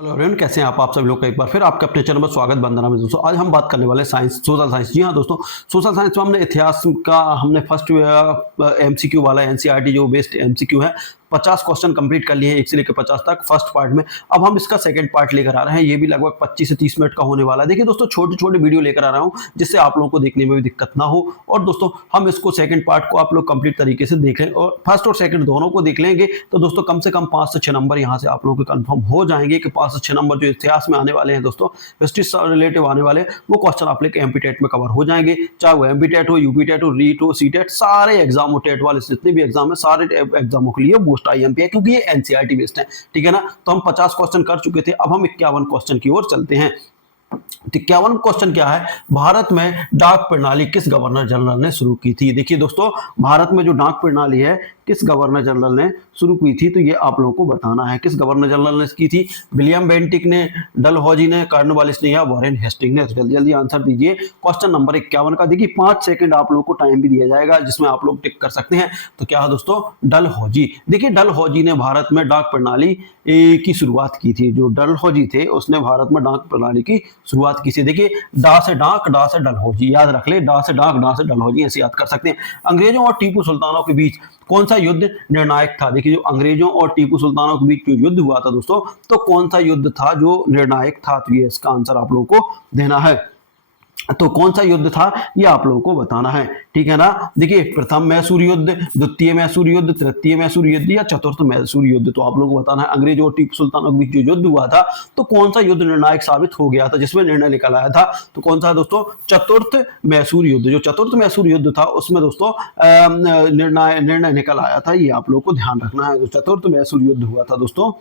Hello everyone, कैसे हैं आप सभी लोग का एक बार फिर आपके अपने चैनल में स्वागत। वंदना में दोस्तों आज हम बात करने वाले साइंस, सोशल साइंस। जी हाँ दोस्तों, सोशल साइंस में हमने इतिहास का हमने फर्स्ट एमसीक्यू वाला एनसीईआरटी जो बेस्ड एमसीक्यू है 50 क्वेश्चन कंप्लीट कर लिए हैं, 1 से लेकर 50 तक फर्स्ट पार्ट में। अब हम इसका सेकंड पार्ट लेकर आ रहे हैं, ये भी लगभग 25 से 30 मिनट का होने वाला है। देखिए दोस्तों, छोटे छोटे वीडियो लेकर आ रहा हूँ जिससे आप लोगों को देखने में भी दिक्कत ना हो। और दोस्तों हम इसको सेकंड पार्ट को आप लोग कंप्लीट तरीके से देख लें और फर्स्ट और सेकंड दोनों को देख लेंगे तो दोस्तों कम से कम 5 से 6 नंबर यहाँ से आप लोगों के कंफर्म हो जाएंगे कि 5 से 6 नंबर जो इतिहास में आने वाले हैं दोस्तों, हिस्ट्री से रिलेटिव आने वाले वो क्वेश्चन आप लोग एमपी टेट में कवर हो जाएंगे। चाहे वो एमपी टेट हो, यूपी टेट हो, रीट हो, सी टेट, सारे एग्जाम हो, टेट वाले जितने भी एग्जाम है सारे एग्जामों के लिए मोस्ट आईएमपी है, क्योंकि ये एनसीईआरटी बेस्ड है। ठीक है ना। तो हम 50 क्वेश्चन कर चुके थे, अब हम 51 क्वेश्चन की ओर चलते हैं। 51 क्वेश्चन क्या है, भारत में डाक प्रणाली किस गवर्नर जनरल ने शुरू की थी। देखिए दोस्तों, भारत में जो डाक प्रणाली है किस गवर्नर जनरल ने शुरू की थी, तो ये आप लोगों को बताना है किस गवर्नर जनरल ने की थी। विलियम बेंटिक ने, डलहौजी ने, कॉर्नवालिस ने या वॉरेन हेस्टिंग ने। तो जल्दी जल्दी आंसर दीजिए क्वेश्चन नंबर 51 का। देखिए 5 सेकंड आप लोगों को टाइम भी दिया जाएगा जिसमें आप लोग टिक कर सकते हैं। तो क्या है दोस्तों, डलहौजी। देखिए डलहौजी ने भारत में डाक प्रणाली की शुरुआत की थी। जो डलहौजी थे उसने भारत में डाक प्रणाली की शुरुआत की थी। देखिए डा से डाक, डा से डलहौजी, याद रख ले, डा से डाक, डा से डलहौजी, ऐसे याद कर सकते हैं। अंग्रेजों और टीपू सुल्तानों के बीच कौन सा युद्ध निर्णायक था। देखिए जो अंग्रेजों और टीपू सुल्तानों के बीच जो युद्ध हुआ था दोस्तों, तो कौन सा युद्ध था जो निर्णायक था, तो ये इसका आंसर आप लोगों को देना है। तो कौन सा युद्ध था ये आप लोगों को बताना है। ठीक है ना। देखिए प्रथम मैसूर युद्ध, द्वितीय मैसूर युद्ध, तृतीय मैसूर युद्ध या चतुर्थ मैसूर युद्ध, तो आप लोगों को बताना है। अंग्रेजों और टीपू सुल्तानों के बीच जो युद्ध हुआ था तो कौन सा युद्ध निर्णायक साबित हो गया था, जिसमें निर्णय निकल आया था, तो कौन सा दोस्तों, चतुर्थ मैसूर युद्ध। जो चतुर्थ मैसूर युद्ध था उसमें दोस्तों निर्णय निकल आया था, ये आप लोगों को ध्यान रखना है। जो चतुर्थ मैसूर युद्ध हुआ था दोस्तों,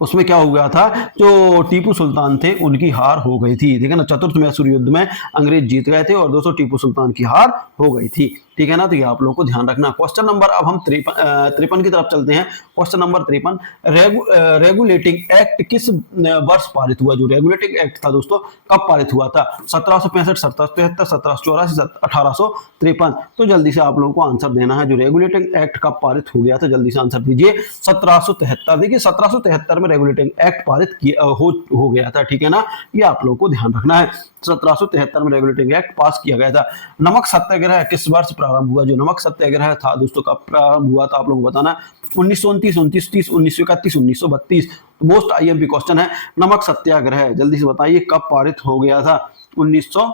उसमें क्या हो गया था, जो टीपू सुल्तान थे उनकी हार हो गई थी। ठीक है ना। चतुर्थ मैसूर युद्ध में अंग्रेज जीत गए थे और दोस्तों टीपू सुल्तान की हार हो गई थी। ठीक है ना। तो ये आप लोगों को ध्यान रखना। क्वेश्चन नंबर, अब हम 53 की तरफ चलते हैं। क्वेश्चन नंबर 53, रेगुलेटिंग एक्ट किस वर्ष पारित हुआ। जो रेगुलेटिंग एक्ट था दोस्तों कब पारित हुआ था, 1765, 1773, 1784, 1853। तो जल्दी से आप लोगों को आंसर देना है। जो रेगुलेटिंग एक्ट कब पारित हो गया था, जल्दी से आंसर दीजिए। 1773। देखिए 1773 में रेगुलेटिंग एक्ट पारित हो गया था। ठीक है ना। ये आप लोगों को ध्यान रखना है। 1773 में रेगुलेटिंग एक्ट पास किया गया था। नमक सत्याग्रह किस वर्ष प्रारंभ हुआ। जो नमक सत्याग्रह था दोस्तों कब प्रारंभ हुआ था, आप लोगों को बताना। 1929, 2930, 1931, 1932। मोस्ट आईएमपी क्वेश्चन है। नमक सत्याग्रह जल्दी से बताइए कब पारित हो गया था। 1900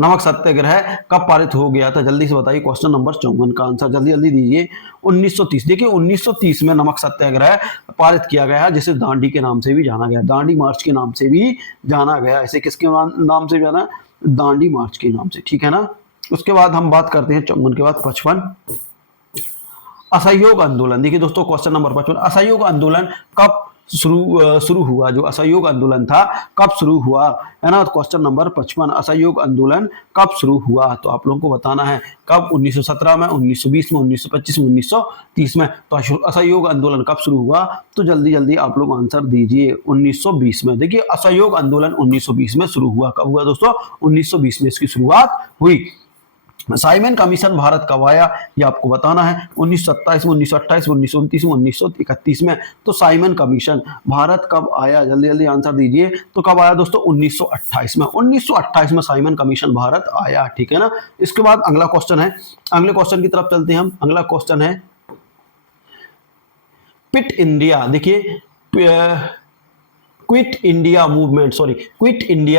नमक सत्याग्रह कब पारित हो गया था, जल्दी से बताइए। क्वेश्चन नंबर 54 का आंसर जल्दी जल्दी दीजिए। 1930। देखिए 1930 में नमक सत्याग्रह पारित किया गया, जिसे दांडी के नाम से भी जाना गया, दांडी मार्च के नाम से भी जाना गया। ऐसे किसके नाम से जाना, दांडी मार्च के नाम से। ठीक है ना। उसके बाद हम बात करते हैं 54 के बाद 55, असहयोग आंदोलन। देखिए दोस्तों क्वेश्चन नंबर 55, असहयोग आंदोलन कब शुरू हुआ। जो असहयोग आंदोलन था कब शुरू हुआ, है ना। क्वेश्चन नंबर 55, असहयोग आंदोलन कब शुरू हुआ, तो आप लोगों को बताना है कब। 1917 में, 1920 में, 1925 में, 1930 में। तो असहयोग आंदोलन कब शुरू हुआ, तो जल्दी जल्दी आप लोग आंसर दीजिए। 1920 में। देखिए असहयोग आंदोलन 1920 में शुरू हुआ। कब हुआ दोस्तों, 1920 में इसकी शुरुआत हुई। साइमन कमीशन भारत कब आया, ये आपको बताना है। 1927 में, 1928 में, 1929 में, 1931 में। तो साइमन कमीशन भारत कब आया, जल्दी जल्दी आंसर दीजिए। तो कब आया दोस्तों, 1928 में। 1928 में साइमन कमीशन भारत आया। ठीक है ना। इसके बाद अगला क्वेश्चन है, अगले क्वेश्चन की तरफ चलते हैं हम। अगला क्वेश्चन है पिट इंडिया। देखिए क्विट इंडिया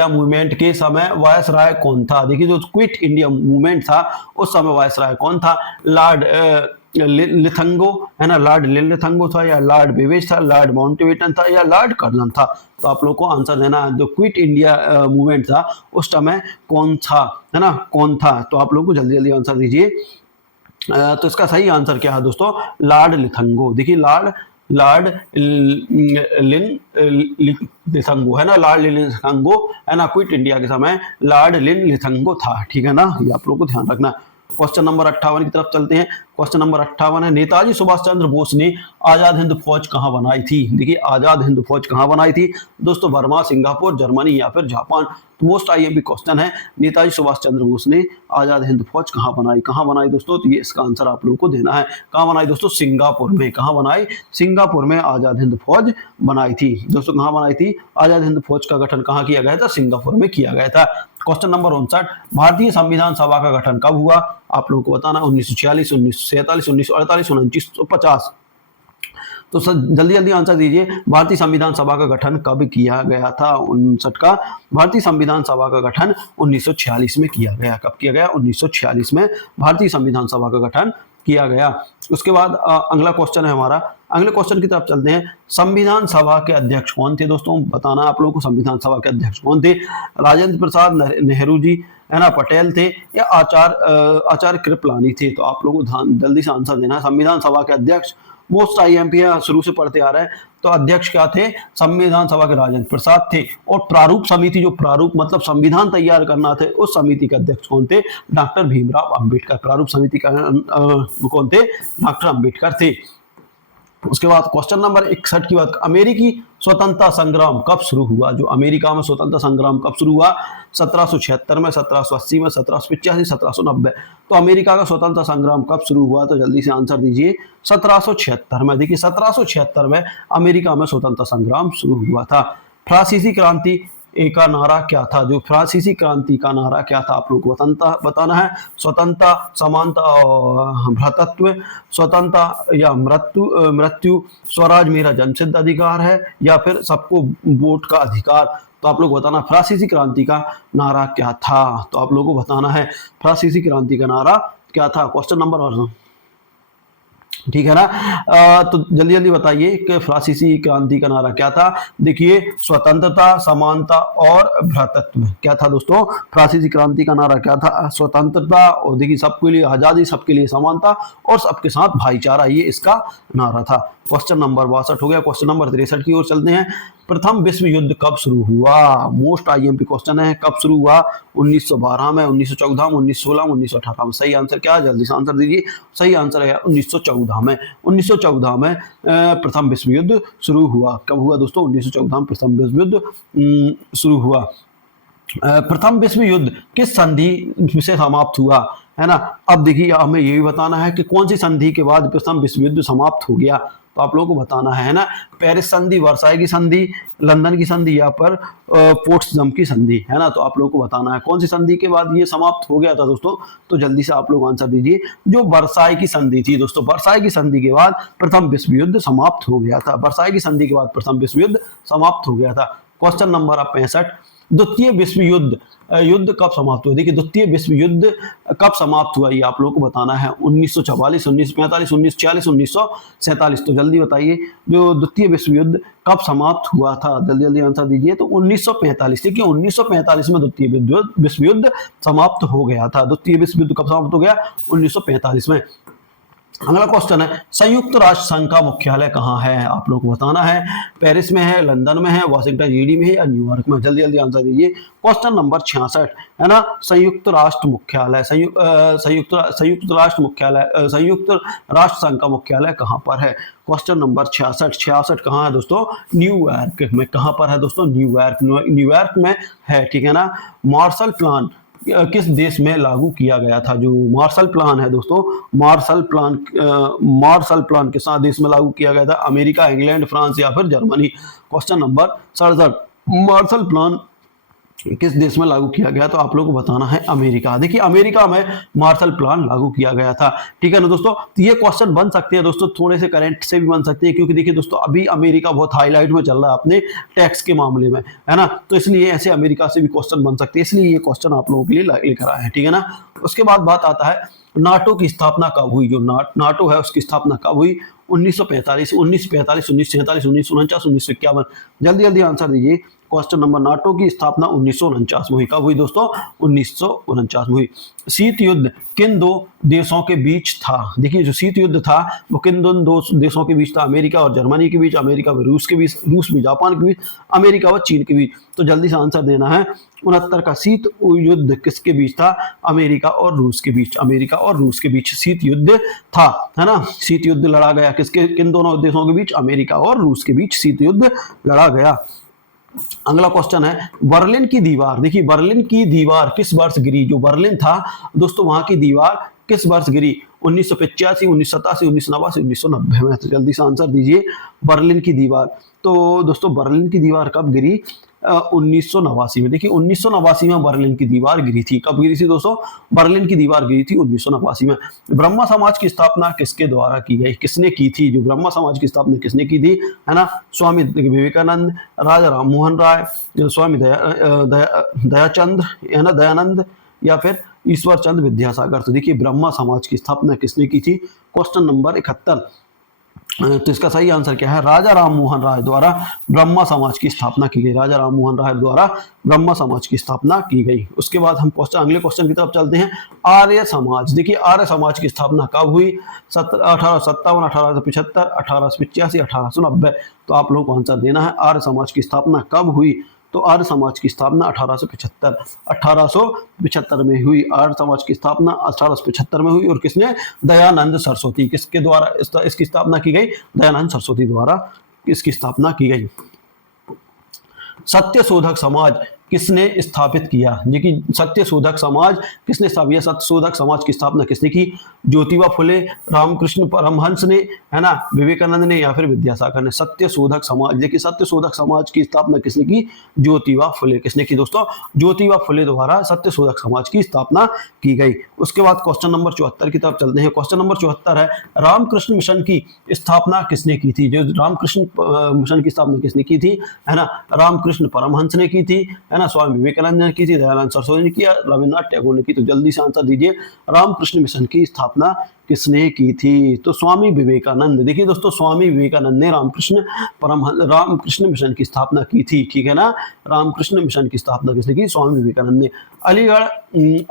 मूवमेंट के समय वायसराय कौन था। देखिए जो क्विट इंडिया मूवमेंट था उस समय वायसराय कौन था, लॉर्ड लिथंगो, है ना। लॉर्ड लिथंगो था या लॉर्ड बेवेज था, लॉर्ड माउंटबेटन था या लॉर्ड कर्जन था। तो आप लोग को आंसर देना है। जो क्विट इंडिया मूवमेंट था उस समय कौन था, है ना, कौन था। तो आप लोग को जल्दी जल्दी आंसर दीजिए। तो इसका सही आंसर क्या है दोस्तों, लॉर्ड लिथंगो। देखिए लॉर्ड लिथंगो, है ना, लॉर्ड लिथंगो, है ना। क्विट इंडिया के समय लॉर्ड लिथंगो था। ठीक है ना। ये आप लोगों को ध्यान रखना। क्वेश्चन नंबर 58 की तरफ चलते हैं। क्वेश्चन नंबर 58 है, नेताजी सुभाष चंद्र बोस ने आजाद हिंद फौज कहाँ बनाई थी? देखिए आजाद हिंद फौज कहाँ बनाई थी दोस्तों? बर्मा, सिंगापुर, जर्मनी या फिर जापान। मोस्ट आईएमपी क्वेश्चन है, नेताजी सुभाष चंद्र बोस ने आजाद हिंद फौज कहाँ बनाई दोस्तों? तो ये इसका आंसर आप लोगों को देना है। कहाँ बनाई दोस्तों? सिंगापुर में। कहाँ बनाई? सिंगापुर में आजाद हिंद फौज बनाई थी दोस्तों। कहाँ बनाई थी? आजाद हिंद फौज का गठन कहाँ किया गया था? सिंगापुर में किया गया था। क्वेश्चन नंबर 59, भारतीय संविधान सभा का गठन कब हुआ? आप लोगों को बताना, 1946, 1947, 1948, 1950। तो सर जल्दी जल्दी आंसर दीजिए, भारतीय संविधान सभा का गठन कब किया गया था? 59 का भारतीय संविधान सभा का गठन 1946 में किया गया। कब किया गया? 1946 में भारतीय संविधान सभा का गठन किया गया। उसके बाद अगला क्वेश्चन है हमारा, अगले क्वेश्चन की तरफ चलते हैं। संविधान सभा के अध्यक्ष कौन थे दोस्तों? बताना आप लोगों को संविधान सभा के अध्यक्ष कौन थे? राजेंद्र प्रसाद, नेहरू जी, है ना, पटेल थे, या आचार्य कृपलानी थे? तो आप लोगों को जल्दी से आंसर देना है। संविधान सभा के अध्यक्ष मोस्ट आईएमपी है, शुरू से पढ़ते आ रहे हैं। तो अध्यक्ष क्या थे? संविधान सभा के राजेंद्र प्रसाद थे। और प्रारूप समिति, जो प्रारूप मतलब संविधान तैयार करना थे, उस समिति के अध्यक्ष कौन थे? डॉक्टर भीमराव अंबेडकर। प्रारूप समिति का कौन थे? डॉक्टर अंबेडकर थे। उसके बाद क्वेश्चन नंबर 61 की बात, अमेरिकी स्वतंत्रता संग्राम कब शुरू हुआ? जो अमेरिका में स्वतंत्रता संग्राम कब शुरू हुआ? 1776 में, 1780 में, 1785, 1790। तो अमेरिका का स्वतंत्रता संग्राम कब शुरू हुआ? तो जल्दी से आंसर दीजिए, 1776 में। देखिए 1776 में अमेरिका में स्वतंत्रता संग्राम शुरू हुआ था। फ्रांसीसी क्रांति का नारा क्या था? जो फ्रांसीसी क्रांति का नारा क्या था आप लोग को बताना है। स्वतंत्रता, समानता और भ्रातृत्व, स्वतंत्रता या मृत्यु, स्वराज मेरा जन्मसिद्ध अधिकार है, या फिर सबको वोट का अधिकार। तो आप लोग बताना फ्रांसीसी क्रांति का नारा क्या था? तो आप लोगों को बताना है फ्रांसीसी क्रांति का नारा क्या था। क्वेश्चन नंबर, ठीक है ना। तो जल्दी जल्दी बताइए कि फ्रांसीसी क्रांति का नारा क्या था? देखिए स्वतंत्रता, समानता और भ्रातृत्व। क्या था दोस्तों? फ्रांसीसी क्रांति का नारा क्या था? स्वतंत्रता, और देखिए सबके लिए आजादी, सबके लिए समानता और सबके साथ भाईचारा, ये इसका नारा था। क्वेश्चन नंबर 62 हो गया। क्वेश्चन नंबर 63 की ओर चलते हैं। प्रथम विश्व युद्ध कब शुरू हुआ? मोस्ट आईएमपी क्वेश्चन है, कब शुरू हुआ? 1912 में, 1914 में, 1916 में, 1918 में। सही आंसर क्या है? जल्दी से आंसर दीजिए। सही आंसर है 1914 में। 1914 में प्रथम विश्व युद्ध शुरू हुआ। कब हुआ दोस्तों? 1914 में प्रथम विश्व युद्ध शुरू हुआ। प्रथम विश्व युद्ध किस संधि से समाप्त हुआ, है ना? अब देखिए हमें ये भी बताना है कि कौन सी संधि के बाद प्रथम विश्व युद्ध समाप्त हो गया। तो आप लोगों को बताना है ना, पेरिस संधि, वर्साई की संधि, लंदन की संधि, या पर पोट्सडम की संधि, है ना? तो आप लोगों को बताना है कौन सी संधि के बाद ये समाप्त हो गया था दोस्तों। तो जल्दी से आप लोग आंसर दीजिए। जो वर्साई की संधि थी दोस्तों, वर्साई की संधि के बाद प्रथम विश्व युद्ध समाप्त हो गया था। वर्साई की संधि के बाद प्रथम विश्व युद्ध समाप्त हो गया था। क्वेश्चन नंबर 65, द्वितीय विश्व युद्ध कब समाप्त हुआ? देखिए द्वितीय विश्व युद्ध कब समाप्त हुआ ये आप लोगों को बताना है। 1944, 1945, 1946, 1947। तो जल्दी बताइए, जो द्वितीय विश्व युद्ध कब समाप्त हुआ था? जल्दी जल्दी आंसर दीजिए। तो 1945। देखिए 1945 में द्वितीय विश्व युद्ध समाप्त हो गया था। द्वितीय विश्व युद्ध कब समाप्त हो गया? 1945 में। अगला क्वेश्चन है, संयुक्त राष्ट्र संघ का मुख्यालय कहाँ है? आप लोग को बताना है। पेरिस में है, लंदन में है, वाशिंगटन डीसी में है, या न्यूयॉर्क में? जल्दी जल्दी आंसर दीजिए। क्वेश्चन नंबर 66 है ना, संयुक्त राष्ट्र मुख्यालय, संयुक्त राष्ट्र मुख्यालय, संयुक्त राष्ट्र संघ का मुख्यालय कहाँ पर है? क्वेश्चन नंबर 66 कहाँ है दोस्तों? न्यूयॉर्क में। कहाँ पर है दोस्तों? न्यूयॉर्क में है, ठीक है ना। मार्शल प्लान किस देश में लागू किया गया था? जो मार्शल प्लान है दोस्तों, मार्शल प्लान किस देश में लागू किया गया था? अमेरिका, इंग्लैंड, फ्रांस या फिर Germany? Question number 67, Marshall plan किस देश में लागू किया गया? तो आप लोगों को बताना है अमेरिका। देखिए अमेरिका में मार्शल प्लान लागू किया गया था, ठीक है ना दोस्तों। तो ये क्वेश्चन बन सकते हैं दोस्तों, थोड़े से करंट से भी बन सकते हैं, क्योंकि देखिए दोस्तों अभी अमेरिका बहुत हाईलाइट में चल रहा है अपने टैक्स के मामले में, है ना। तो इसलिए ऐसे अमेरिका से भी क्वेश्चन बन सकते हैं, इसलिए ये क्वेश्चन आप लोगों के लिए लेकर आए हैं, ठीक है ना। उसके बाद बात आता है नाटो की स्थापना कब हुई? जो नाटो है उसकी स्थापना कब हुई? 1945, 1947, 1949, 1951। जल्दी जल्दी आंसर दीजिए। क्वेश्चन नंबर, नाटो की स्थापना 1949 में हुई। कब हुई दोस्तों? 1949 में हुई। शीत युद्ध किन दो देशों के बीच था? देखिए जो शीत युद्ध था वो किन दो देशों के बीच था? अमेरिका और जर्मनी के बीच, अमेरिका व रूस के बीच, रूस भी जापान के बीच, अमेरिका व चीन के बीच। तो जल्दी से आंसर देना है। 69 का शीत युद्ध किसके बीच था? अमेरिका और रूस के बीच, अमेरिका और रूस के बीच शीत युद्ध था, है ना। शीत युद्ध लड़ा गया किसके, किन दोनों देशों के बीच? अमेरिका और रूस के बीच शीत युद्ध लड़ा गया। अगला क्वेश्चन है बर्लिन की दीवार। देखिए बर्लिन की दीवार किस वर्ष गिरी? जो बर्लिन था दोस्तों वहां की दीवार किस वर्ष गिरी? 1985, 1987, 1989, 1990 में। तो जल्दी से आंसर दीजिए। बर्लिन की दीवार, तो दोस्तों बर्लिन की दीवार कब गिरी? 1989 में। देखिए 1989 में बर्लिन की दीवार गिरी थी। कब गिरी थी दोस्तों? बर्लिन की दीवार गिरी थी 1989 में। ब्रह्मा समाज की स्थापना किसके द्वारा की गई? किसने की थी? जो ब्रह्मा समाज की स्थापना किसने की थी, है ना? स्वामी विवेकानंद, राजा राम मोहन राय, स्वामी दयाचंद, है ना, दयानंद, या फिर ईश्वर चंद्र विद्यासागर। तो देखिए ब्रह्मा समाज की स्थापना किसने की थी? Question number 71। तो इसका सही आंसर क्या है? राजा राम मोहन राय द्वारा ब्रह्मा समाज की स्थापना की गई। राजा राम मोहन राय द्वारा ब्रह्मा समाज की स्थापना की गई। उसके बाद हम अगले क्वेश्चन की तरफ चलते हैं। आर्य समाज। देखिए आर्य समाज की स्थापना कब हुई? 1857, 1875, 1885, 1890। तो आप लोगों को आंसर देना है आर्य समाज की स्थापना कब हुई? तो आर्य समाज की स्थापना 1875 में हुई। आर्य समाज की स्थापना 1875 में हुई। और किसने? दयानंद सरस्वती। किसके द्वारा इसकी स्थापना की गई? दयानंद सरस्वती द्वारा इसकी स्थापना की गई। सत्य शोधक समाज किसने स्थापित किया? देखिए सत्य शोधक समाज किसने स्थापित? सत्य शोधक समाज की स्थापना किसने की? ज्योतिबा फुले, रामकृष्ण परमहंस ने, है ना, विवेकानंद ने, या फिर विद्यासागर ने। सत्य शोधक समाज, देखिए सत्य शोधक समाज की स्थापना किसने की? ज्योतिबा फुले। किसने की दोस्तों? ज्योतिबा फुले द्वारा सत्य शोधक समाज की स्थापना की गई। उसके बाद क्वेश्चन नंबर 74 की तरफ चलते हैं। क्वेश्चन नंबर 74 है रामकृष्ण मिशन की स्थापना किसने की थी? जो रामकृष्ण मिशन की स्थापना किसने की थी, है ना? रामकृष्ण परमहंस ने की थी, है ना, स्वामी विवेकानंद ने की थी, दयानंद सरस्वती ने किया, रविन्द्रनाथ टैगोर ने की। तो जल्दी से आंसर दीजिए। रामकृष्ण मिशन की स्थापना किसने की थी? तो स्वामी विवेकानंद। देखिए दोस्तों स्वामी विवेकानंद ने रामकृष्ण मिशन की स्थापना की थी, ठीक है ना। रामकृष्ण मिशन की स्थापना किसने की? स्वामी विवेकानंद ने। अलीगढ़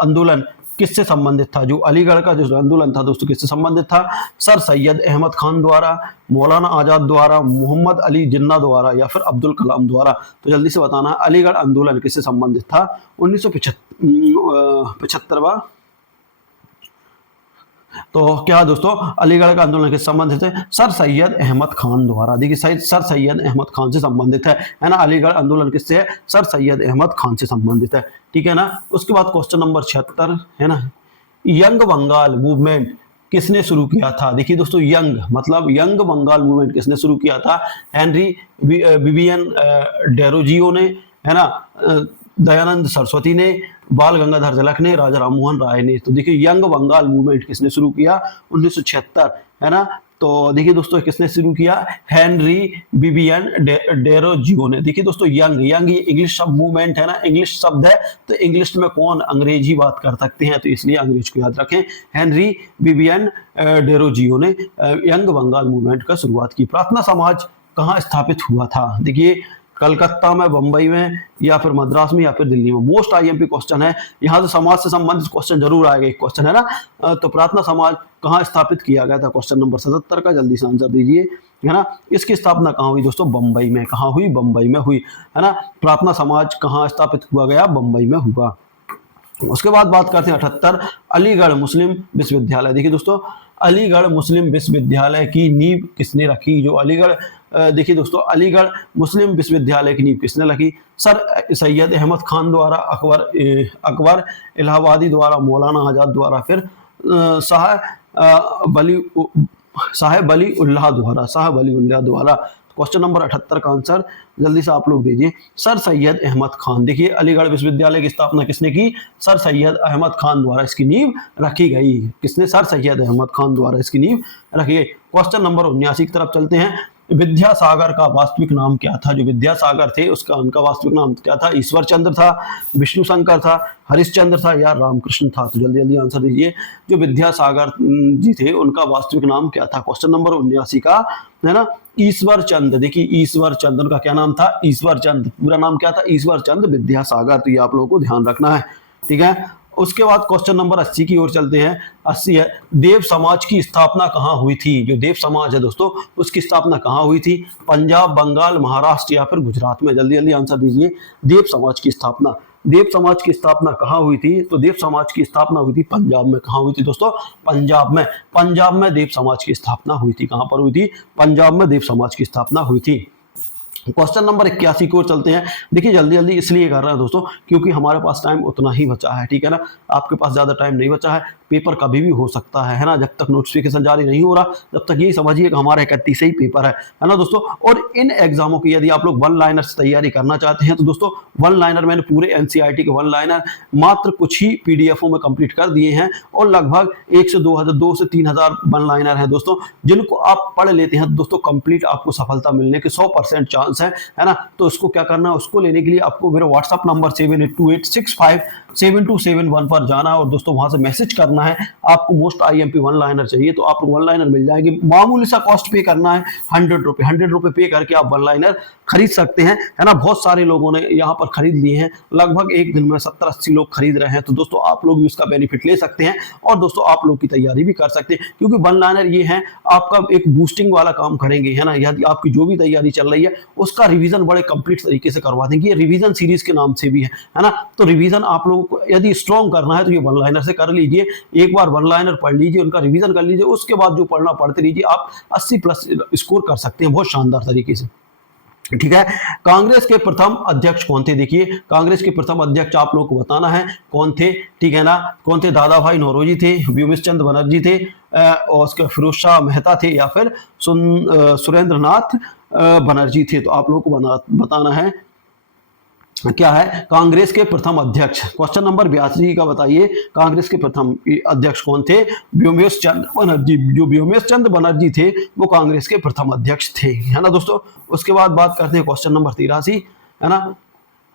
आंदोलन किससे संबंधित था? जो अलीगढ़ का जो आंदोलन था दोस्तों किससे संबंधित था? सर सैयद अहमद खान द्वारा, मौलाना आजाद द्वारा, मोहम्मद अली जिन्ना द्वारा, या फिर अब्दुल कलाम द्वारा। तो जल्दी से बताना है अलीगढ़ आंदोलन किससे संबंधित था? 1975। तो क्या दोस्तों अलीगढ़ का आंदोलन किससे संबंधित है? सर सैयद अहमद खान द्वारा। देखिए सर सैयद अहमद खान से संबंधित है ना। अलीगढ़ आंदोलन किससे है? सर सैयद अहमद खान से संबंधित है, ठीक है ना। उसके बाद क्वेश्चन नंबर 76 है ना, यंग बंगाल मूवमेंट किसने शुरू किया था? देखिए दोस्तों यंग मतलब यंग बंगाल मूवमेंट किसने शुरू किया था? हेनरी विवियन डेरोजियो ने, है ना, दयानंद सरस्वती ने, बाल गंगाधर तिलक ने, राजा राम मोहन राय ने। तो देखिए यंग बंगाल मूवमेंट किसने शुरू किया? 1976, है ना। तो देखिए दोस्तों किसने शुरू किया? हेनरी विवियन डेरोजियो ने। देखिए दोस्तों यंग ये इंग्लिश शब्द मूवमेंट है ना, इंग्लिश शब्द है, तो इंग्लिश में कौन अंग्रेजी बात कर सकते हैं, तो इसलिए अंग्रेज को याद रखें। हेनरी विवियन डेरोजियो ने यंग बंगाल मूवमेंट का शुरुआत की। प्रार्थना समाज कहाँ स्थापित हुआ था? देखिए कलकत्ता में, बंबई में, या फिर मद्रास में, या फिर दिल्ली में। मोस्ट आईएमपी क्वेश्चन है, यहाँ से समाज से संबंधित क्वेश्चन जरूर आएगा, एक क्वेश्चन है ना। तो प्रार्थना समाज कहाँ स्थापित किया गया था? क्वेश्चन नंबर 77 का जल्दी से आंसर दीजिए, है ना। इसकी स्थापना कहाँ हुई दोस्तों? बंबई में। कहाँ हुई? बंबई में हुई, है ना। प्रार्थना समाज कहाँ स्थापित हुआ गया? बंबई में हुआ। उसके बाद बात करते हैं 78 अलीगढ़ मुस्लिम विश्वविद्यालय। देखिए दोस्तों अलीगढ़ मुस्लिम विश्वविद्यालय की नींव किसने रखी? जो अलीगढ़ देखिए दोस्तों अलीगढ़ मुस्लिम विश्वविद्यालय की नींव किसने रखी? सर सैयद अहमद खान द्वारा, अकबर इलाहाबादी द्वारा, मौलाना आजाद द्वारा, फिर साहेब अली उल्लाह द्वारा। क्वेश्चन नंबर 78 का आंसर जल्दी से आप लोग दीजिए। सर सैयद अहमद खान। देखिए अलीगढ़ विश्वविद्यालय की स्थापना किसने की? सर सैयद अहमद खान द्वारा इसकी नींव रखी गई। किसने? सर सैयद अहमद खान द्वारा इसकी नींव रखी गई। क्वेश्चन नंबर 79 की तरफ चलते हैं। विद्यासागर का वास्तविक नाम क्या था? जो विद्यासागर थे उसका उनका वास्तविक नाम क्या था? ईश्वर चंद्र था, विष्णु शंकर था, हरिश्चंद्र था या रामकृष्ण था? तो जल्दी जल्दी आंसर दीजिए। जो विद्यासागर जी थे उनका वास्तविक नाम क्या था? क्वेश्चन नंबर 79 का, है ना, ईश्वर चंद्र। देखिए ईश्वर चंद्र का क्या नाम था? ईश्वर चंद्र। पूरा नाम क्या था? ईश्वर चंद्र विद्यासागर। तो ये आप लोगों को ध्यान रखना है, ठीक है। उसके बाद क्वेश्चन नंबर 80 की ओर चलते हैं। 80 है, देव समाज की स्थापना कहाँ हुई थी? जो देव समाज है दोस्तों उसकी स्थापना कहाँ हुई थी? पंजाब, बंगाल, महाराष्ट्र या फिर गुजरात में? जल्दी जल्दी आंसर दीजिए। देव समाज की स्थापना, देव समाज की स्थापना कहाँ हुई थी? तो देव समाज की स्थापना हुई थी पंजाब में। कहाँ हुई थी दोस्तों? पंजाब में। पंजाब में देव समाज की स्थापना हुई थी। कहाँ पर हुई थी? पंजाब में देव समाज की स्थापना हुई थी। क्वेश्चन नंबर 81 की ओर चलते हैं। देखिए जल्दी जल्दी इसलिए कर रहे हैं दोस्तों क्योंकि हमारे पास टाइम उतना ही बचा है, ठीक है ना। आपके पास ज्यादा टाइम नहीं बचा है, पेपर कभी भी हो सकता है ना। जब तक नोटिफिकेशन जारी नहीं हो रहा तब तक यही समझिए कि हमारा 31 से ही पेपर है ना दोस्तों। और इन एग्जामों की यदि आप लोग वन लाइनर से तैयारी करना चाहते हैं तो दोस्तों वन लाइनर मैंने पूरे एनसीईआरटी के वन लाइनर मात्र कुछ ही पीडीएफओं में कंप्लीट कर दिए हैं और लगभग 1 से 2 से 3,000 वन लाइनर हैं दोस्तों, जिनको आप पढ़ लेते हैं दोस्तों कंप्लीट आपको सफलता मिलने के 100% चांस है ना। तो उसको क्या करना है? उसको लेने के लिए आपको मेरे व्हाट्सएप नंबर 7828657271 पर जाना है और दोस्तों वहां से मैसेज करना है। आपको मोस्ट आईएमपी वन लाइनर चाहिए तो आपको वन लाइनर मिल जाएगी। मामूली सा कॉस्ट पे करना है, 100 रुपए पे करके आप वन लाइनर खरीद सकते हैं, है ना। बहुत सारे लोगों ने यहाँ पर खरीद लिए हैं, लगभग एक दिन में 70-80 लोग खरीद रहे हैं। तो दोस्तों आप लोग भी उसका बेनिफिट ले सकते हैं और दोस्तों आप लोग की तैयारी भी कर सकते हैं क्योंकि वन लाइनर ये है आपका एक बूस्टिंग वाला काम करेंगे, है ना। यदि आपकी जो भी तैयारी चल रही है उसका रिवीजन बड़े कंप्लीट तरीके से करवा देंगे। ये रिवीजन सीरीज के नाम से भी है ना। तो रिवीजन आप लोगों को यदि स्ट्रॉन्ग करना है तो ये वन लाइनर से कर लीजिए। एक बार वन लाइनर पढ़ लीजिए, उनका रिवीजन कर लीजिए, उसके बाद जो पढ़ना पढ़ते लीजिए, आप 80+ स्कोर कर सकते हैं बहुत शानदार तरीके से, ठीक है। कांग्रेस के प्रथम अध्यक्ष कौन थे? देखिए कांग्रेस के प्रथम अध्यक्ष आप लोगों को बताना है कौन थे, ठीक है ना। कौन थे? दादा भाई नौरोजी थे, व्योमेश चंद्र बनर्जी थे, और उसके फिरोज शाह मेहता थे या फिर सुरेंद्र नाथ बनर्जी थे। तो आप लोगों को बताना है क्या है कांग्रेस के प्रथम अध्यक्ष। क्वेश्चन नंबर 82 का बताइए, कांग्रेस के प्रथम अध्यक्ष कौन थे? व्योमेश चंद्र बनर्जी। जो व्योमेश चंद्र बनर्जी थे वो कांग्रेस के प्रथम अध्यक्ष थे, है ना दोस्तों। उसके बाद बात करते हैं क्वेश्चन नंबर 83, है ना।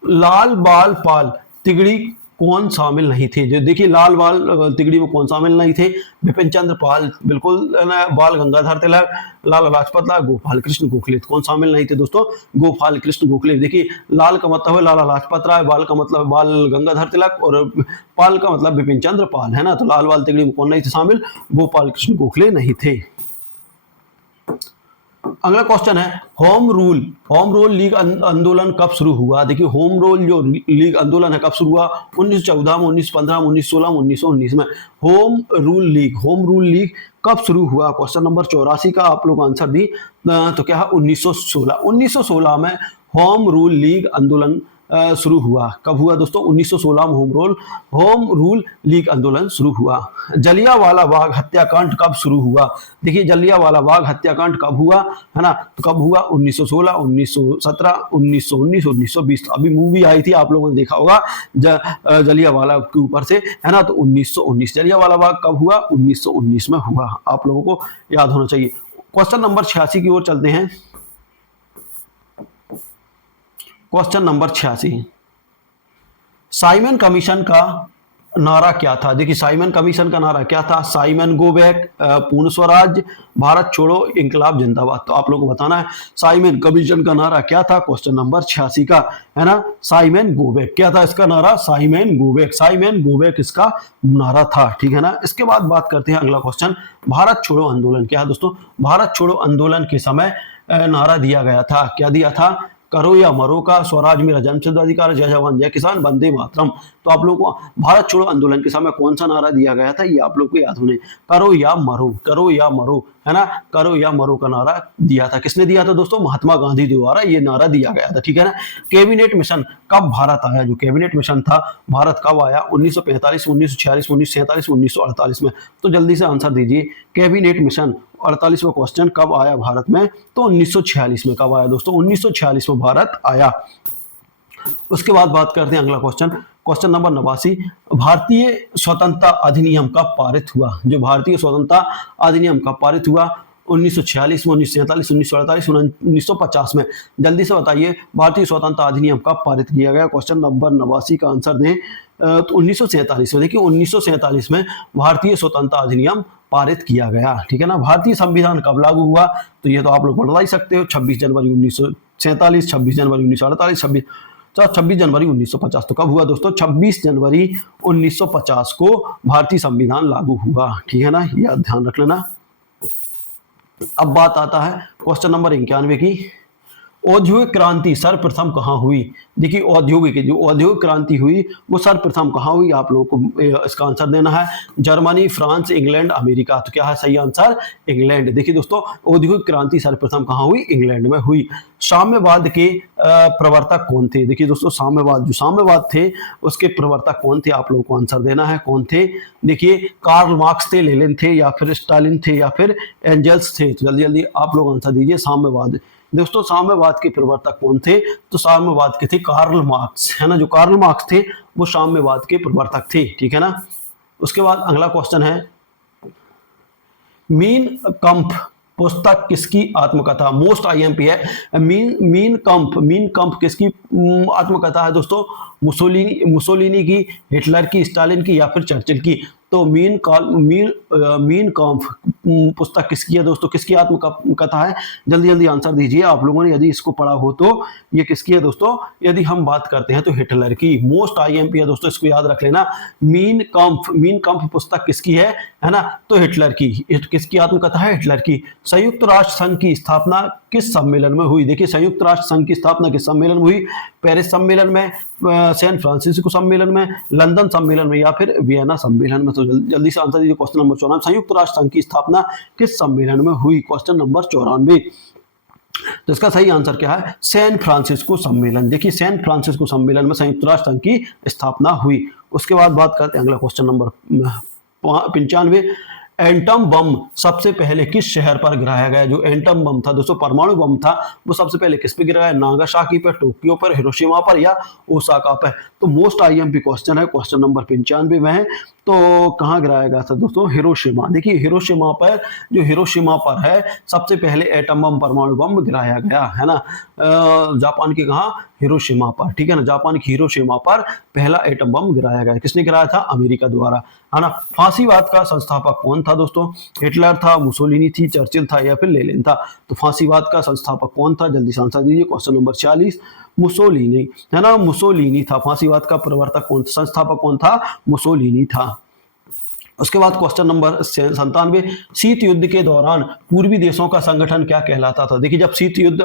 लाल बाल पाल तिगड़ी कौन शामिल नहीं थे? जो देखिए लाल बाल तिगड़ी में कौन शामिल नहीं थे? बिपिन चंद्र पाल बिल्कुल, बाल गंगाधर तिलक, लाला लाजपत राय, गोपाल कृष्ण गोखले। कौन शामिल नहीं थे दोस्तों? गोपाल कृष्ण गोखले। देखिए लाल का मतलब है लाला लाजपत राय, बाल का मतलब बाल गंगाधर तिलक और पाल का मतलब बिपिन चंद्र पाल, है ना। तो लाल बाल तिगड़ी में कौन नहीं थे शामिल? गोपाल कृष्ण गोखले नहीं थे। अगला क्वेश्चन है होम रूल लीग आंदोलन कब शुरू हुआ? देखिए होम रूल जो लीग आंदोलन है कब शुरू हुआ? 1914 में, 1915 में, 1916 में, 1919 में। होम रूल लीग कब शुरू हुआ? क्वेश्चन नंबर 84 का आप लोग आंसर दी तो क्या है? 1916 में होम रूल लीग आंदोलन शुरू हुआ। कब हुआ दोस्तों? 1916 में होम रूल लीग आंदोलन शुरू हुआ। जलियांवाला बाग हत्याकांड कब शुरू हुआ? देखिए जलियांवाला बाग हत्याकांड कब हुआ, है ना। तो कब हुआ? 1916, 1917, 1919, 1920। अभी मूवी आई थी आप लोगों ने देखा होगा जलियांवाला के ऊपर से, है ना। तो 1919 जलियांवाला बाग कब हुआ? 1919 में हुआ। आप लोगों को याद होना चाहिए। क्वेश्चन नंबर 86 की ओर चलते हैं। क्वेश्चन नंबर 86, साइमन कमीशन का नारा क्या था? देखिए साइमन कमीशन का नारा क्या था? साइमन गो बैक, पूर्ण स्वराज, भारत छोड़ो, इंकलाब जिंदाबाद। तो आप लोगों को बताना है साइमन कमीशन का नारा क्या था। क्वेश्चन नंबर 86 का, है ना। Simon go back. क्या था इसका नारा? साइमन गो बैक इसका नारा था, ठीक है ना। इसके बाद बात करते हैं अगला क्वेश्चन, भारत छोड़ो आंदोलन क्या है दोस्तों? भारत छोड़ो आंदोलन के समय नारा दिया गया था, क्या दिया था? करो या मरो का, स्वराज मेरा जन्मसिद्ध अधिकार, जय जवान जय किसान, वंदे मातरम। तो आप लोगों को भारत छोड़ो आंदोलन के समय कौन सा नारा दिया गया था ये आप लोग को याद होने, करो या मरो, है ना। करो या मरो का नारा दिया था। किसने दिया था दोस्तों? महात्मा गांधी द्वारा ये नारा दिया गया था, ठीक है ना। कैबिनेट मिशन कब भारत आया? जो कैबिनेट मिशन था भारत कब आया? 1945, 1946, 1947, 1948 में। तो जल्दी से आंसर दीजिए। कैबिनेट मिशन 48वां क्वेश्चन कब आया भारत में? तो 1946 में। कब आया दोस्तों? 1946 में भारत आया। उसके बाद बात करते हैं अगला क्वेश्चन, क्वेश्चन नंबर 89, भारतीय स्वतंत्रता अधिनियम कब पारित हुआ? जो भारतीय स्वतंत्रता अधिनियम कब पारित हुआ? 1946 में, 1947, 1948, 1950 में? जल्दी से बताइए। भारतीय स्वतंत्रता अधिनियम कब पारित किया गया? क्वेश्चन नंबर 89 का आंसर दें। तो 1947 में। देखिए 1947 में भारतीय स्वतंत्रता अधिनियम पारित किया गया, ठीक है ना। भारतीय संविधान कब लागू हुआ? तो ये तो आप लोग बता ही सकते हो, 26 जनवरी 1947, 26 जनवरी 1948, 26 जनवरी 1950। तो कब हुआ दोस्तों? 26 जनवरी 1950 को भारतीय संविधान लागू हुआ, ठीक है ना, यह ध्यान रख लेना। अब बात आता है क्वेश्चन नंबर 91 की। औद्योगिक क्रांति सर्वप्रथम कहाँ हुई? देखिए जो औद्योगिक क्रांति हुई वो सर्वप्रथम कहाँ हुई? आप लोगों को इसका आंसर देना है। Germany, France, England, America. तो क्या है सही आंसर? इंग्लैंड। देखिए दोस्तों औद्योगिक क्रांति सर्वप्रथम कहाँ हुई? इंग्लैंड में हुई। साम्यवाद के प्रवर्तक कौन थे? देखिए दोस्तों साम्यवाद थे उसके प्रवर्तक कौन थे? आप लोगों को आंसर देना है कौन थे। देखिए कार्ल मार्क्स थे, लेनिन थे, या फिर स्टालिन थे, या फिर एंजल्स थे। तो जल्दी जल्दी आप लोग आंसर दीजिए। साम्यवाद। दोस्तों साम्यवाद के प्रवर्तक कौन थे? तो साम्यवाद के थे कार्ल मार्क्स, है ना। जो कार्ल मार्क्स थे वो साम्यवाद के प्रवर्तक थे, ठीक है ना। उसके बाद अगला क्वेश्चन है, मीन कंफ पुस्तक किसकी आत्मकथा? मोस्ट आईएमपी है। मीन कंफ किसकी आत्मकथा है दोस्तों? मुसोलिनी की, हिटलर की, स्टालिन की, या फिर चर्चिल की? तो मीन कंफ पुस्तक किसकी है दोस्तों? किसकी आत्मकथा है? जल्दी जल्दी आंसर दीजिए आप लोगों ने, यदि इसको पढ़ा हो तो। ये किसकी है दोस्तों? यदि हम बात करते हैं तो हिटलर की। मोस्ट आईएमपी है दोस्तों, इसको याद रख लेना। मीन कंफ पुस्तक किसकी है ना? तो हिटलर की। किसकी आत्मकथा है? हिटलर की। संयुक्त राष्ट्र संघ की स्थापना किस सम्मेलन में हुई? देखिए संयुक्त राष्ट्र संघ की स्थापना किस सम्मेलन में हुई? पेरिस सम्मेलन में, सैन फ्रांसिस्को सम्मेलन में, लंदन सम्मेलन में, या फिर वियना सम्मेलन में? तो जल्दी से आंसर दीजिए। क्वेश्चन नंबर 94, संयुक्त राष्ट्र संघ की स्थापना किस सम्मेलन में हुई? Question number 94। तो इसका सही आंसर क्या है? सैन फ्रांसिस्को सम्मेलन। देखिए सैन फ्रांसिस्को सम्मेलन में संयुक्त राष्ट्र संघ की स्थापना हुई। उसके बाद बात करते हैं अगला क्वेश्चन नंबर 95। एटम बम सबसे पहले किस शहर पर गिराया गया? जो एटम बम था दोस्तों, परमाणु बम था, वो सबसे पहले किस पे गिराया? नागासाकी पर, टोक्यो पर, हिरोशिमा पर, या ओसाका पर? तो मोस्ट आईएमपी क्वेश्चन है, क्वेश्चन नंबर 95 में है। तो कहाँ गिराया गया था दोस्तों? हिरोशिमा। देखिए हिरोशिमा पर, जो हिरोशिमा पर है सबसे पहले एटम बम, परमाणु बम गिराया गया, है ना। जापान के कहाँ? हिरोशिमा पर, ठीक है ना। जापान की हिरोशिमा पर पहला एटम बम गिराया गया। किसने गिराया था? अमेरिका द्वारा, है ना। फांसीवाद का संस्थापक कौन था दोस्तों? हिटलर था, मुसोलिनी थी, चर्चिल था, या फिर लेनिन था? तो फांसीवाद का संस्थापक कौन था? जल्दी से आंसर दीजिए। क्वेश्चन नंबर 46, मुसोलिनी, है ना। मुसोलिनी था। फांसीवाद का प्रवर्तक कौन, संस्थापक कौन था? मुसोलिनी था। उसके बाद क्वेश्चन नंबर 97, शीत युद्ध के दौरान पूर्वी देशों का संगठन क्या कहलाता था? देखिए जब शीत युद्ध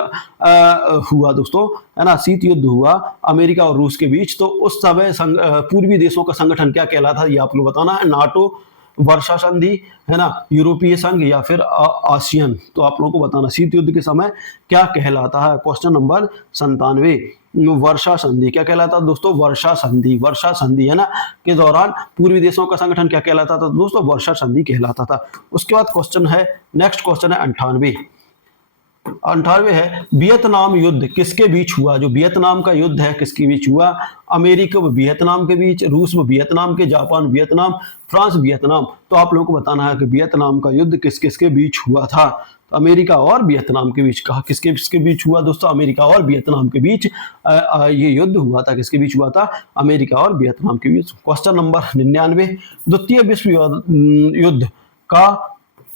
हुआ दोस्तों, है ना, शीत युद्ध हुआ अमेरिका और रूस के बीच, तो उस समय पूर्वी देशों का संगठन क्या कहलाता था? ये आप लोग बताना है। नाटो, वर्षा संधि, है ना, यूरोपीय संघ, या फिर आसियन? तो आप लोगों को बताना शीत युद्ध के समय क्या कहलाता है। क्वेश्चन नंबर 97, वर्षा संधि। क्या कहलाता है दोस्तों? वर्षा संधि। वर्षा संधि, है ना, के दौरान पूर्वी देशों का संगठन क्या कहलाता था दोस्तों? वर्षा संधि कहलाता था। उसके बाद क्वेश्चन है, नेक्स्ट क्वेश्चन है 98 है, वियतनाम युद्ध किसके बीच हुआ? जो वियतनाम का युद्ध है किसके बीच हुआ? अमेरिका व वियतनाम के बीच, रूस व वियतनाम के, जापान वियतनाम, फ्रांस वियतनाम? तो आप लोगों को बताना है कि वियतनाम का युद्ध किस किस के बीच हुआ था। तो अमेरिका और वियतनाम के बीच। कहा किसके बीच हुआ दोस्तों? अमेरिका और वियतनाम के बीच ये युद्ध हुआ था। किसके बीच हुआ था? अमेरिका और वियतनाम के बीच। क्वेश्चन नंबर 99, द्वितीय विश्व युद्ध का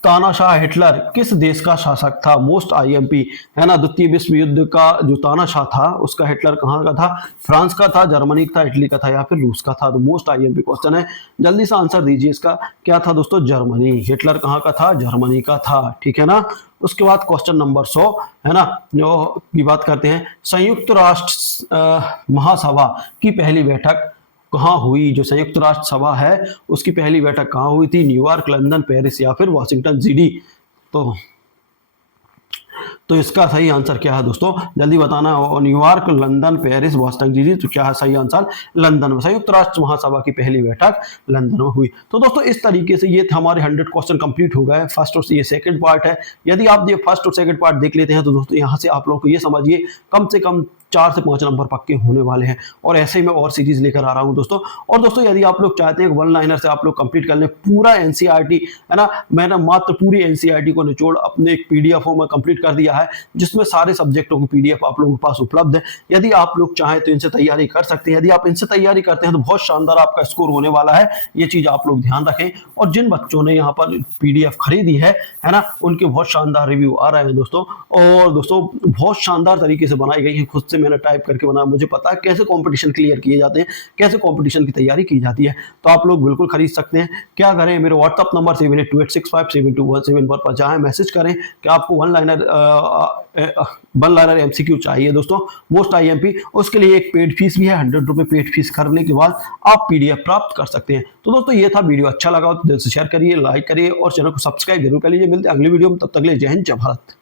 तानाशाह हिटलर किस देश का शासक था? मोस्ट आईएमपी, है ना। द्वितीय विश्व युद्ध का जो तानाशाह था उसका हिटलर कहाँ का था? फ्रांस का था, जर्मनी का था, इटली का था, या फिर रूस का था? तो मोस्ट आईएमपी क्वेश्चन है, जल्दी से आंसर दीजिए। इसका क्या था दोस्तों? जर्मनी। हिटलर कहाँ का था? जर्मनी का था, ठीक है ना। उसके बाद क्वेश्चन नंबर 100, है ना, जो की बात करते हैं, संयुक्त राष्ट्र महासभा की पहली बैठक कहाँ हुई? जो संयुक्त राष्ट्र सभा है उसकी पहली बैठक कहाँ हुई थी? न्यूयॉर्क, लंदन, पेरिस, या फिर वाशिंगटन डीसी? तो तो इसका सही आंसर क्या है दोस्तों, जल्दी बताना। New York, London, Paris, Boston. जी जी, तो क्या है सही आंसर, लंदन में। संयुक्त राष्ट्र महासभा की पहली बैठक लंदन में हुई। तो दोस्तों इस तरीके से ये हमारे 100 क्वेश्चन कंप्लीट हो गए। फर्स्ट और ये सेकंड पार्ट है। यदि आप ये फर्स्ट और सेकंड पार्ट देख लेते हैं तो दोस्तों यहाँ से आप लोगों को ये समझिए कम से कम 4 से 5 नंबर पक्के होने वाले हैं। और ऐसे ही मैं और सीरीज लेकर आ रहा हूं दोस्तों। और दोस्तों यदि आप लोग चाहते हैं वन लाइनर से आप लोग कंप्लीट कर लें पूरा एनसीईआरटी, है ना, मैंने मात्र पूरी एनसीईआरटी को निचोड़ अपने एक पीडीएफ में कंप्लीट कर दिया है, जिसमें सारे सब्जेक्टों की पीडीएफ आप लोगों के पास उपलब्ध है। यदि आप लोग चाहें तो इनसे तैयारी कर सकते हैं। यदि आप इनसे तैयारी करते हैं तो बहुत शानदार आपका स्कोर होने वाला है। ये चीज आप लोग ध्यान रखें। और जिन बच्चों ने यहाँ पर पीडीएफ खरीदी है ना, उनके बहुत शानदार रिव्यू आ रहे हैं दोस्तों। और दोस्तों बहुत शानदार तरीके से बनाई गई है, खुद से मैंने टाइप करके बनाया। मुझे पता है कैसे कंपटीशन क्लियर किए जाते हैं, कैसे कंपटीशन की तैयारी की जाती है। तो आप लोग बिल्कुल खरीद सकते हैं। क्या करें, मेरे व्हाट्सअप नंबर 7828657217 पर जाएं, मैसेज करें कि आपको वन लाइनर एमसीक्यू चाहिए दोस्तों, मोस्ट आईएमपी। उसके लिए एक पेड फीस भी है, 100 रुपये पेड फीस करने के बाद आप पीडीएफ प्राप्त कर सकते हैं। तो दोस्तों ये था वीडियो, अच्छा लगा तो दिल से शेयर करिए, लाइक करिए और चैनल को सब्सक्राइब जरूर कर लीजिए। मिलते हैं अगली वीडियो में, तब तक के लिए जय हिंद, जय भारत।